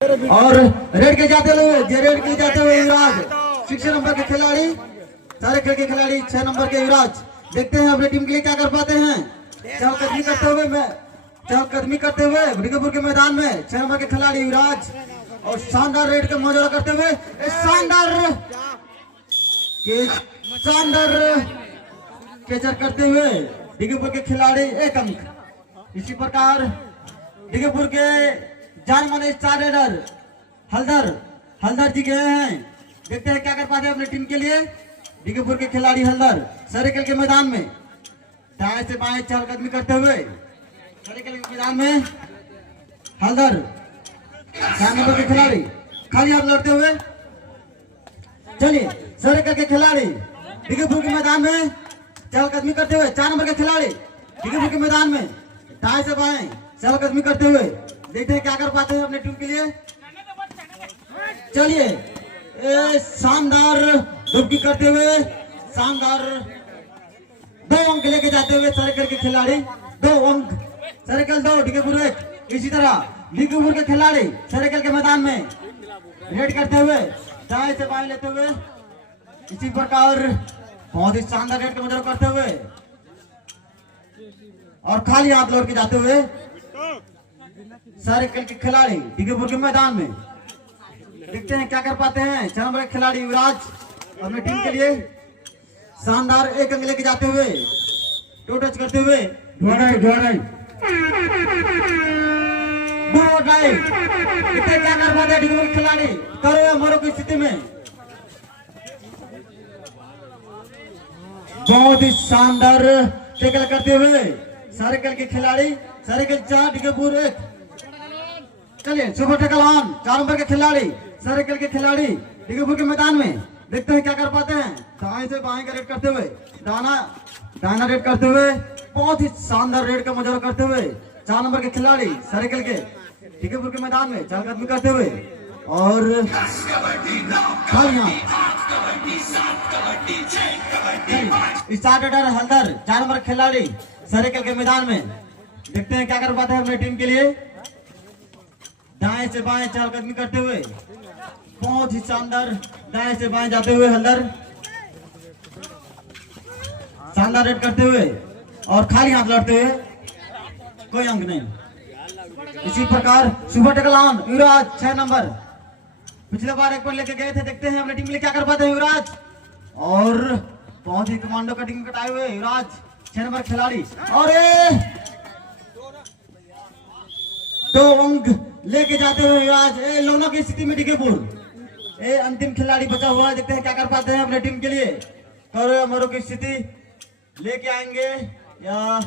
और रेड के जाते हुए युवराज 6 नंबर के खिलाड़ी, सारे खेल के खिलाड़ी 6 नंबर के युवराज। देखते हैं अपनी टीम के लिए क्या कर पाते हैं। चहलकदमी करते हुए भिगपुर के मैदान में 6 नंबर के खिलाड़ी युवराज और शानदार रेड का मुजाहरा करते हुए शानदार कैचर करते हुए भिगपुर के खिलाड़ी 1 अंक। इसी प्रकार भिगपुर के जान माने स्टार रेडर हलदर जी गए हैं। देखते हैं क्या कर पाते हैं अपनी टीम के लिए। भिगपुर के खिलाड़ी हलदर सरेकल के मैदान में दाएं से बाएं चहलकदमी करते हुए सरेकल के मैदान में हलदर 4 नंबर के खिलाड़ी खाली हाथ लड़ते हुए। चलिए सरेकल के खिलाड़ी भिगपुर के मैदान में चहलकदमी करते हुए 4 नंबर के खिलाड़ी भिगपुर के मैदान में दाएं से बाएं चहलकदमी करते हुए देखते हैं क्या कर पाते हैं अपनी टीम के लिए। चलिए शानदार डुबकी करते हुए शानदार 2 अंक लेके जाते हुए सरेकल के खिलाड़ी 2 अंक, सरेकल 2 भिगपुर 1। इसी तरह भिगपुर के खिलाड़ी सरेकल के मैदान में रेड करते हुए दाएं से बाएं लेते हुए इसी प्रकार बहुत ही शानदार रेड का मुजाहरा करते हुए और खाली हाथ लौट के जाते हुए सरेकल के खिलाड़ी भिगपुर के मैदान में देखते हैं क्या कर पाते हैं। 6 नंबर के खिलाड़ी युवराज अपनी टीम के लिए शानदार 1 अंक लेके जाते हुए टो टच करते हुए देखते हैं क्या कर पाते हैं भिगपुर के खिलाड़ी करो या मरो की स्थिति में। बहुत ही शानदार टैकल करते हुए सरेकल के खिलाड़ी सरेकल 4 भिगपुर 1। चलिए सुपर टैकल ऑन 4 नंबर के खिलाड़ी सरेकल के खिलाड़ी भिगपुर के मैदान में देखते हैं क्या कर पाते हैं। दाएं से बाएं का रेड करते हुए दाना रेड करते हुए बहुत ही शानदार रेड का मुजाहरा करते हुए 4 नंबर के खिलाड़ी सरेकल के भिगपुर के मैदान में चहलकदमी करते हुए और स्टार रेडर हलदर 4 नंबर खिलाड़ी सरेकल के मैदान में देखते हैं क्या कर पाते हैं अपनी टीम के लिए। दाएं से बाएं चहलकदमी करते हुए बहुत ही शानदार दाएं से बाएं जाते हुए हलदर शानदार रेड करते हुए और खाली हाथ लड़ते हुए कोई अंक नहीं। इसी प्रकार super tackle on Yuvraj 6 number पिछले बार 1 पॉइंट लेके गए थे। देखते हैं अपनी टीम के लिए क्या कर पाते हैं युवराज और बहुत ही कमांडो कटिंग कटाए हुए युवराज 6 नंबर खिलाड़ी और 2 अंक लेके जाते हुए युवराज लोनो की स्थिति में भिगपुर अंतिम खिलाड़ी बचा हुआ है। देखते हैं क्या कर पाते हैं अपने टीम के लिए। करो मरो की स्थिति लेके आएंगे या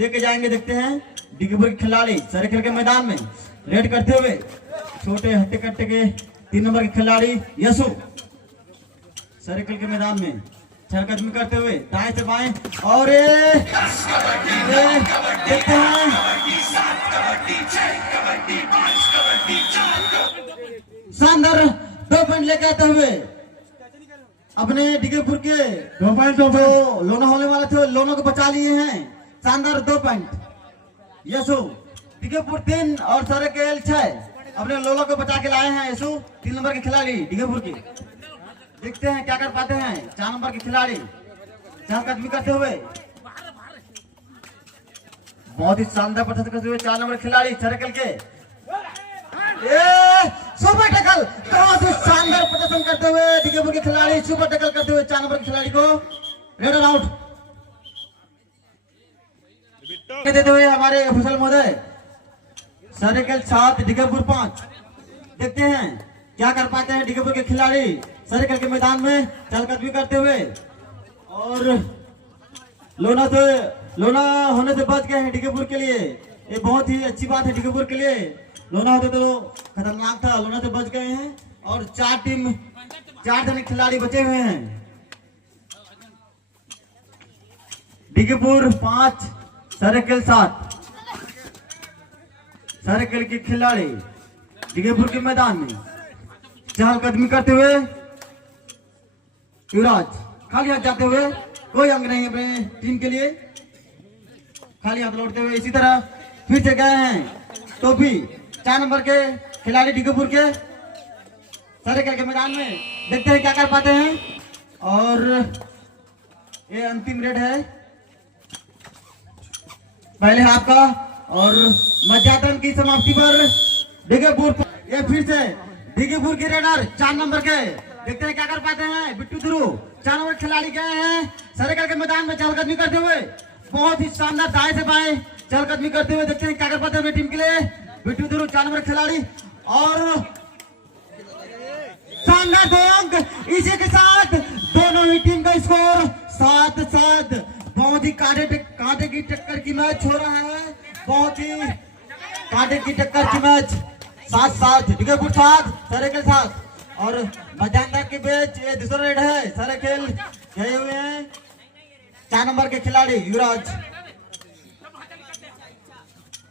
लेके जाएंगे। देखते हैं भिगपुर के खिलाड़ी सरेकल के मैदान में रेड करते हुए छोटे हट्टे कट्टे के 3 नंबर के खिलाड़ी यसु सरेकल के मैदान में चहलकदमी करते हुए दाएं से बाएं और देखते हैं शानदार 2 पॉइंट लेके आते हुए अपने भिगपुर के 2 पॉइंट जो लोना होने वाले थे लोनों को बचा लिए हैं। शानदार 2 पॉइंट यसु भिगपुर 3 और सरेकल 6 अपने लोनो को बचा के लाए हैं। यसु 3 नंबर के खिलाड़ी भिगपुर के देखते हैं क्या कर पाते हैं। 4 नंबर के खिलाड़ी चहलकदमी करते हुए बहुत ही शानदार प्रदर्शन करते हुए 4 नंबर खिलाड़ी सरेकल के सुपर टैकल बहुत ही शानदार प्रदर्शन करते हुए भिगपुर के खिलाड़ी सुपर टैकल करते हुए 4 नंबर के खिलाड़ी को रेड और आउट देते हुए हमारे ऑफिशियल महोदय सरेकल 7 भिगपुर 5। देखते हैं क्या कर पाते हैं भिगपुर के खिलाड़ी सरेकल के मैदान में चहलकदमी करते हुए और लोना होने से बच गए हैं भिगपुर के लिए। ये बहुत ही अच्छी बात है भिगपुर के लिए। लोना होते तो खतरनाक था, लोना से बच गए हैं और 4 जने खिलाड़ी बचे हुए हैं। भिगपुर 5 सरेकल 7 सरेकल के खिलाड़ी भिगपुर के मैदान में चहलकदमी करते हुए युवराज खाली हाथ जाते हुए कोई अंक नहीं अपने टीम के लिए खाली हाथ लौटते हुए। इसी तरह फिर से गए हैं टोपी 4 नंबर के खिलाड़ी डीगेपुर के सारे खेल के मैदान में देखते हैं क्या कर पाते हैं। और ये अंतिम रेड है पहले हाफ का और मध्याह्न की समाप्ति पर डीगेपुर ये फिर से डीगेपुर के रेडर 4 नंबर के देखते हैं क्या कर पाते हैं। बिट्टू ध्रुव 4 नंबर खिलाड़ी गए हैं सारे खेल के मैदान में चहलकदमी करते हुए, बहुत ही शानदार दाएं से बाएं चहलकदमी करते हुए देखते हैं क्या कर पाते हैं टीम के लिए। बिट्टू ध्रुव 4 नंबर खिलाड़ी और शानदार 2 अंक। इसी के साथ दोनों ही टीम का स्कोर 7-7। बहुत ही कांटे की टक्कर की मैच हो रहा है, बहुत ही कांटे की टक्कर की मैच 7-7 डीगेपुर 7 सारे के साथ। और मध्याह्न के बीच ये दूसरा रेड है सारे खेल गए हुए हैं 4 नंबर के खिलाड़ी युवराज।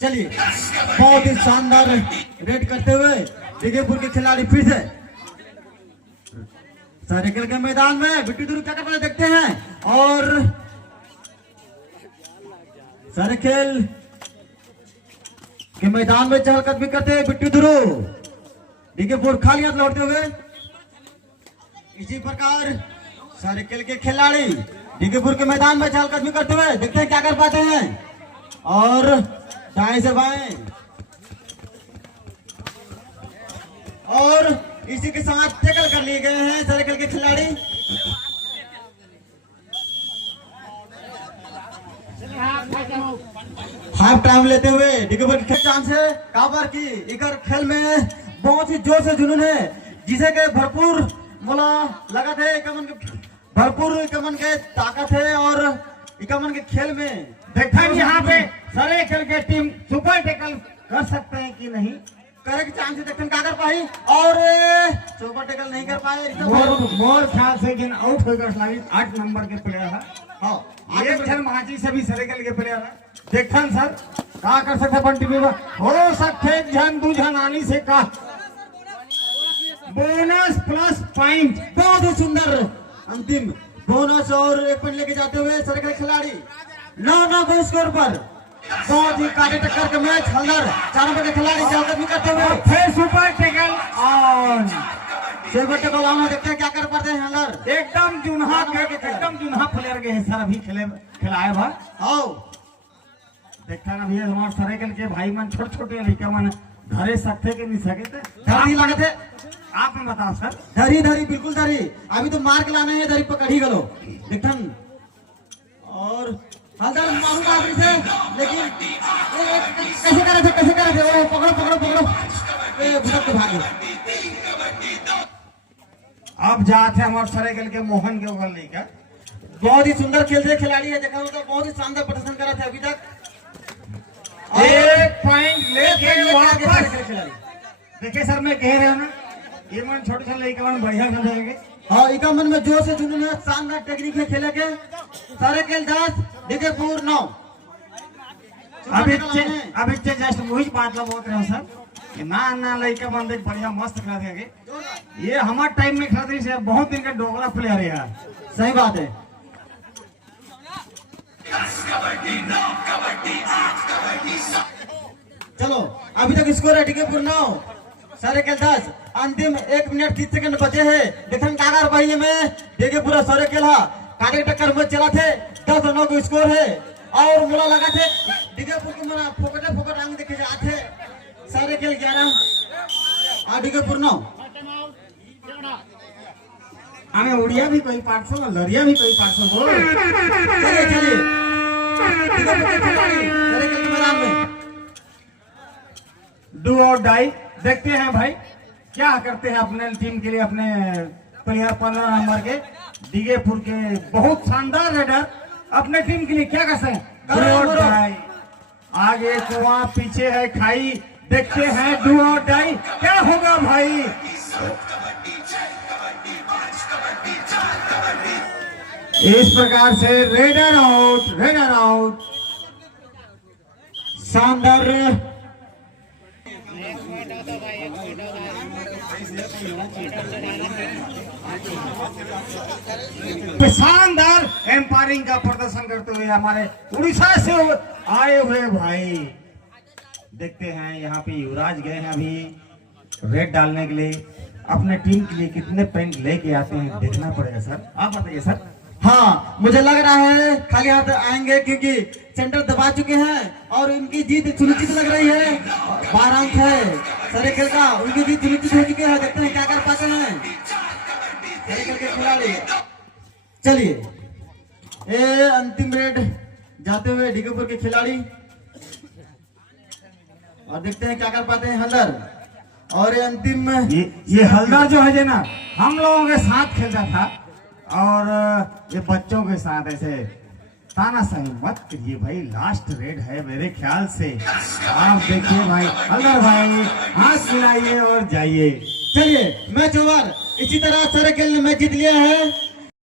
चलिए बहुत ही शानदार रेड करते हुए डीगेपुर के खिलाड़ी फिर से सारे खेल के मैदान में बिट्टू ध्रुव क्या करते देखते हैं। और सारे खेल के मैदान में चहलकदमी करते हुए बिट्टू ध्रुव डीगेपुर खाली हाथ लौटते हुए। इसी प्रकार सारे खेल के खिलाड़ी डीगेपुर के मैदान में चहलकदमी करते हुए देखते हैं क्या कर पाते हैं। और दाएं से बाएं और इसी के साथ टैकल कर लिए गए हैं सारे खेल के खिलाड़ी। हाफ टाइम लेते हुए डीगेपुर के चांस है काबर की इकर खेल में बहुत ही जोश से जुनून है जिसे के भरपूर मोला लगा थे भरपूर इकमन के ताकत है। और इकमन के खेल में देखा यहाँ पे सारे खेल के टीम सुपर टैकल कर सकते हैं कि नहीं, करे के चांस देखते क्या कर पाई और सुपर टैकल नहीं कर पाए। मोर ख्याल से जिन आउट होकर 8 नंबर के प्लेयर है। हाँ एक जन महाजी से भी सारे खेल के प्लेयर है। देखन सर का कर सकते बंटी में हो सकते जन 2 जन आनी से का बोनस प्लस पॉइंट। बहुत ही सुंदर अंतिम बोनस और 1 पॉइंट लेके जाते हुए सारे खेल खिलाड़ी 9-9 के स्कोर पर बहुत ही काटे टक्कर का मैच हल्दर 4 नंबर के खिलाड़ी चहलकदमी करते हुए फिर super tackle on super tackle on. देखते हैं क्या कर पाते हैं हल्दर एकदम जुनहा प्लेयर के सर अभी खिलाए बा। आओ देखता ना भैया हमारे सारे खेल के भाई मन छोटे लड़का मन घरे सकते के नहीं सके थे धरी लगे थे। आप में बताओ सर। धरी बिल्कुल धरी अभी तो मार के लाना है धरी पकड़ी गलो देखन और हल्दर मारूंगा आपने से लेकिन कैसे करे थे ओ पकड़ो ए भुटक के भागे। अब जाते हमारे सारे खेल के मोहन के उगल नहीं का बहुत ही सुंदर खेल रहे खिलाड़ी है देखा तो बहुत ही शानदार प्रदर्शन करा था अभी तक। 1 पॉइंट लेके वापस देखिए सर मैं कह रहा हूँ ना ये मन छोटे लड़का मन बढ़िया कर जाएंगे। हाँ इका मन में जोश से जुनून है शानदार टेक्निक है खेले के सारे खेल 10 डीगेपुर 9। अभी जस्ट वही बात ला बोल रहे हो सर ना लड़का मन देख बढ़िया मस्त खेला देंगे। ये हमारे टाइम में खेलते से बहुत दिन का डोगरा प्लेयर है यार। सही बात है। चलो अभी तक स्कोर है डीगेपुर 9 सारे खेल 10। अंतिम 1 मिनट 30 सेकंड बचे हैं देखन कागर भाई में डीगेपुर सारे खेल काटे टक्कर में चला थे 10-9 को स्कोर है। और मोला लगा थे डीगेपुर के मना फोकट रंग देखे जाते सारे खेल 11 और डीगेपुर 9। हमें उड़िया भी कोई 500 लरिया भी कोई 500 बोल। चलिए डीगेपुर के खिलाड़ी सारे खेल के मैदान में डू और डाई देखते हैं भाई क्या करते हैं अपने टीम के लिए। अपने प्लेयर 15 नंबर के डीगेपुर के बहुत शानदार रेडर अपने टीम के लिए क्या कर सकते हैं। डू और डाई आगे कुआं पीछे है खाई देखते हैं डू और डाई क्या होगा भाई। इस प्रकार से रेडर आउट शानदार शानदार एम्पायरिंग का प्रदर्शन करते हुए हमारे उड़ीसा से आए हुए भाई देखते हैं यहाँ पे युवराज गए हैं अभी रेड डालने के लिए अपने टीम के लिए कितने पॉइंट लेके आते हैं देखना पड़ेगा सर। आप बताइए सर। हाँ, मुझे लग रहा है खाली हाथ आएंगे क्योंकि सेंटर दबा चुके हैं और इनकी जीत सुनिश्चित लग रही है। 12 अंक है सरेकल का, उनकी जीत सुनिश्चित हो चुकी है। देखते हैं क्या कर पाते हैं सरेकल के खिलाड़ी। चलिए, ये अंतिम रेड जाते हुए डीगेपुर के खिलाड़ी, और देखते हैं क्या कर पाते हैं हल्दर। और ये अंतिम ये हल्दर जो है ना, हम लोगों के साथ खेलता था और ये बच्चों के साथ ऐसे तानाशाही मत करिए भाई। लास्ट रेड है मेरे ख्याल से। आप देखिए भाई, हल्दर भाई हाथ मिलाइए और जाइए। चलिए, मैच ओवर। इसी तरह सरेकल ने मैच जीत लिया है।